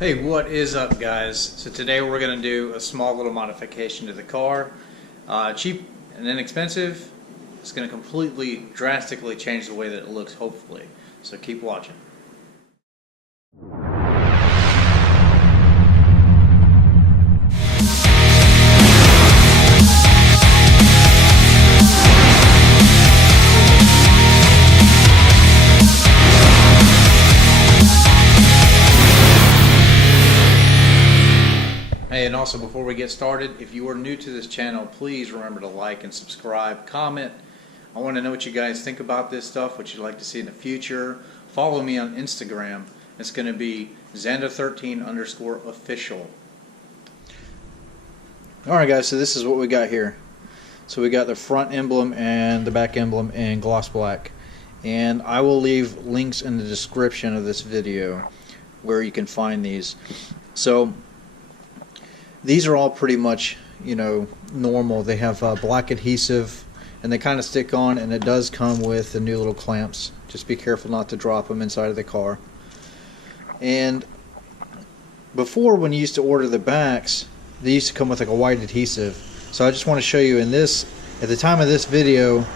Hey, what is up, guys? So today we're going to do a small little modification to the car. Cheap and inexpensive. It's going to completely, drastically change the way that it looks, hopefully. So keep watching. Hey, and also before we get started, if you are new to this channel, please remember to like and subscribe, comment. I want to know what you guys think about this stuff, what you'd like to see in the future. Follow me on Instagram. It's going to be Xander13_official. Alright guys, so this is what we got here. So we got the front emblem and the back emblem in gloss black. And I will leave links in the description of this video where you can find these. So these are all pretty much, normal. They have black adhesive and they kind of stick on, and it does come with the new little clamps. Just be careful not to drop them inside of the car. And before, when you used to order the backs, they used to come with like a white adhesive. So I just want to show you in this, at the time of this video,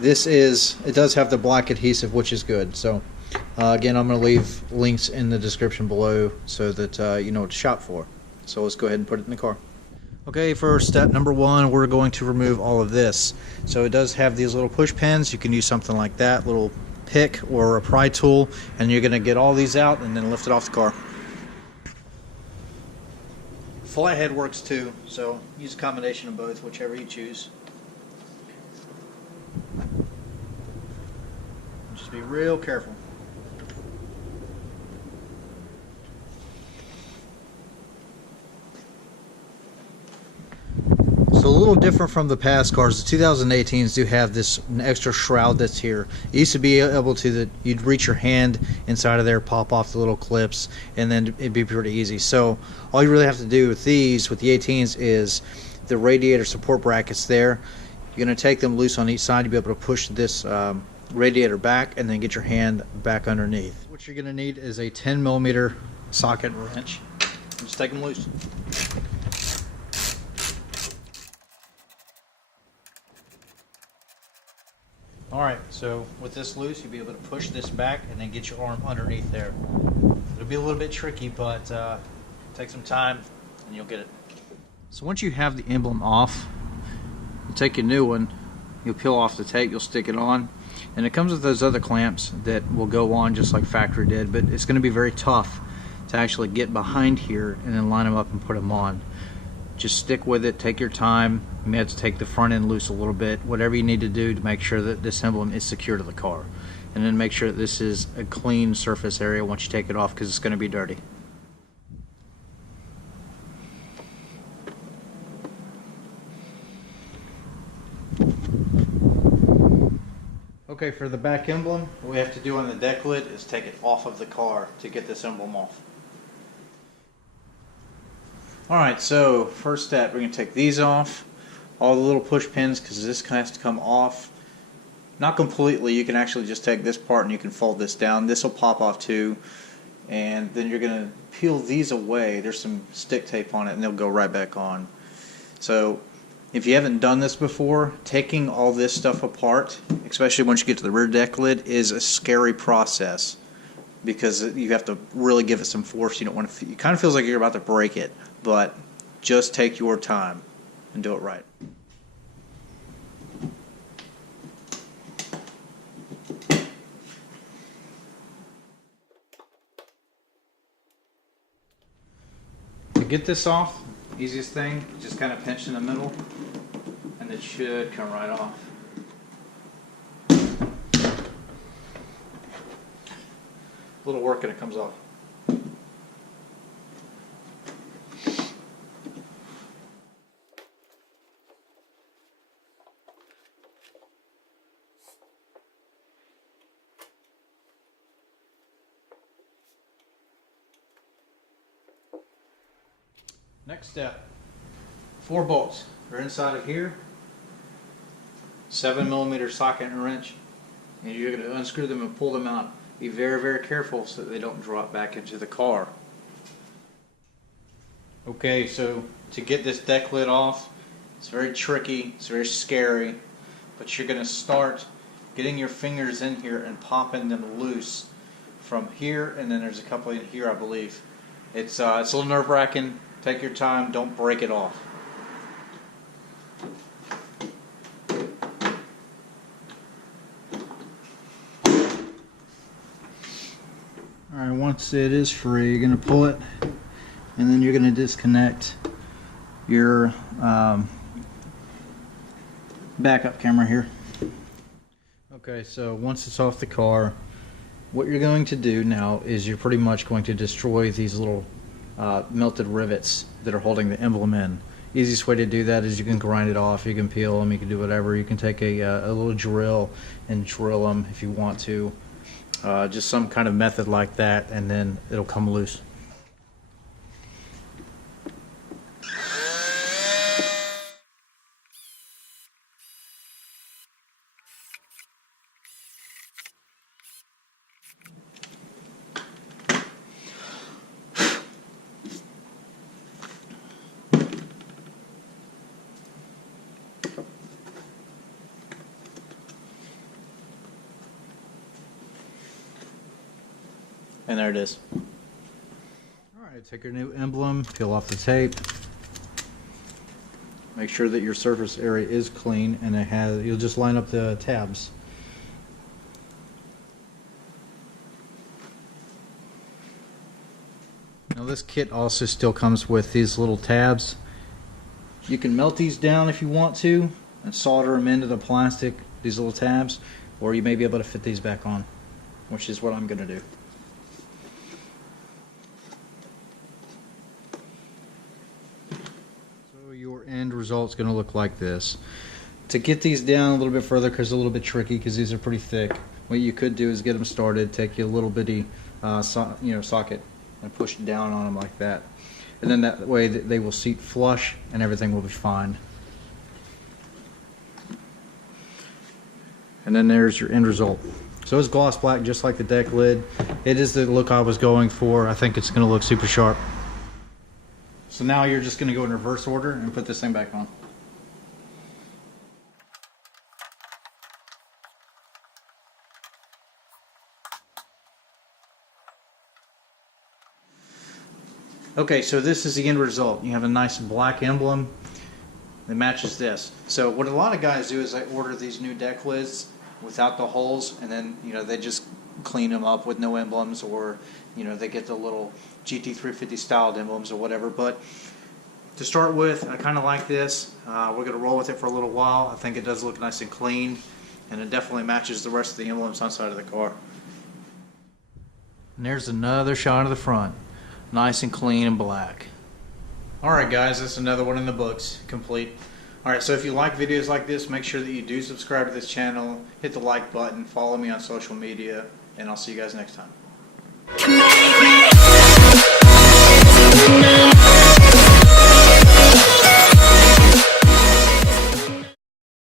it does have the black adhesive, which is good. So again, I'm going to leave links in the description below so that you know what to shop for. So let's go ahead and put it in the car. Okay, for step number one, we're going to remove all of this. So it does have these little push pins. You can use something like that, little pick or a pry tool, and you're going to get all these out and then lift it off the car. Flathead works too, so use a combination of both, whichever you choose. Just be real careful. So a little different from the past cars, the 2018s do have an extra shroud that's here. It used to be able to, you'd reach your hand inside of there, pop off the little clips, and then it'd be pretty easy. So all you really have to do with these, with the 18s, is the radiator support brackets there. You're going to take them loose on each side. You'll be able to push this radiator back and then get your hand back underneath. What you're going to need is a 10mm socket wrench. Just take them loose. Alright, so with this loose, you'll be able to push this back and then get your arm underneath there. It'll be a little bit tricky, but take some time and you'll get it. So once you have the emblem off, you take a new one, you'll peel off the tape, you'll stick it on, and it comes with those other clamps that will go on just like factory did, but it's going to be very tough to actually get behind here and then line them up and put them on. Just stick with it, take your time. You may have to take the front end loose a little bit, whatever you need to do to make sure that this emblem is secure to the car. And then make sure that this is a clean surface area once you take it off, because it's going to be dirty. Okay, for the back emblem, what we have to do on the deck lid is take it off of the car to get this emblem off. Alright, so first step, we're going to take these off, all the little push pins, because this has to come off. Not completely, you can actually just take this part and you can fold this down. This will pop off too, and then you're going to peel these away. There's some stick tape on it and they'll go right back on. So if you haven't done this before, taking all this stuff apart, especially once you get to the rear deck lid, is a scary process, because you have to really give it some force. You don't want to. It kind of feels like you're about to break it, but just take your time and do it right. To get this off, easiest thing, just kind of pinch in the middle, and it should come right off. A little work and it comes off. Next step, 4 bolts. They're inside of here. 7mm socket and wrench, and you're going to unscrew them and pull them out. Be very, very careful so that they don't drop back into the car. Okay, so to get this deck lid off, it's very tricky, it's very scary, but you're going to start getting your fingers in here and popping them loose from here, and then there's a couple in here, I believe. It's a little nerve-wracking. Take your time, don't break it off. Alright, once it is free, you're going to pull it, and then you're going to disconnect your backup camera here. Okay, so once it's off the car, what you're going to do now is you're pretty much going to destroy these little melted rivets that are holding the emblem in. Easiest way to do that is you can grind it off, you can peel them, you can do whatever. You can take a little drill and drill them if you want to. Just some kind of method like that, and then it'll come loose. And there it is. Alright, take your new emblem, peel off the tape. Make sure that your surface area is clean, and you'll just line up the tabs. Now this kit also still comes with these little tabs. You can melt these down if you want to and solder them into the plastic, these little tabs, or you may be able to fit these back on, which is what I'm going to do. Your end result is going to look like this. To get these down a little bit further, because it's a little bit tricky because these are pretty thick, what you could do is get them started, take you a little bitty socket and push down on them like that, and then that way they will seat flush and everything will be fine. And then there's your end result. So it's gloss black just like the deck lid. It is the look I was going for. I think it's going to look super sharp. So now you're just going to go in reverse order and put this thing back on. Okay, so this is the end result. You have a nice black emblem that matches this. So what a lot of guys do is they order these new deck lids without the holes, and then they just clean them up with no emblems, or they get the little GT350 styled emblems or whatever. But to start with, I kind of like this. We're going to roll with it for a little while. I think it does look nice and clean, and it definitely matches the rest of the emblems on the side of the car. And there's another shot of the front, nice and clean and black. Alright guys, that's another one in the books, complete. Alright, so if you like videos like this, make sure that you do subscribe to this channel, hit the like button, follow me on social media, and I'll see you guys next time.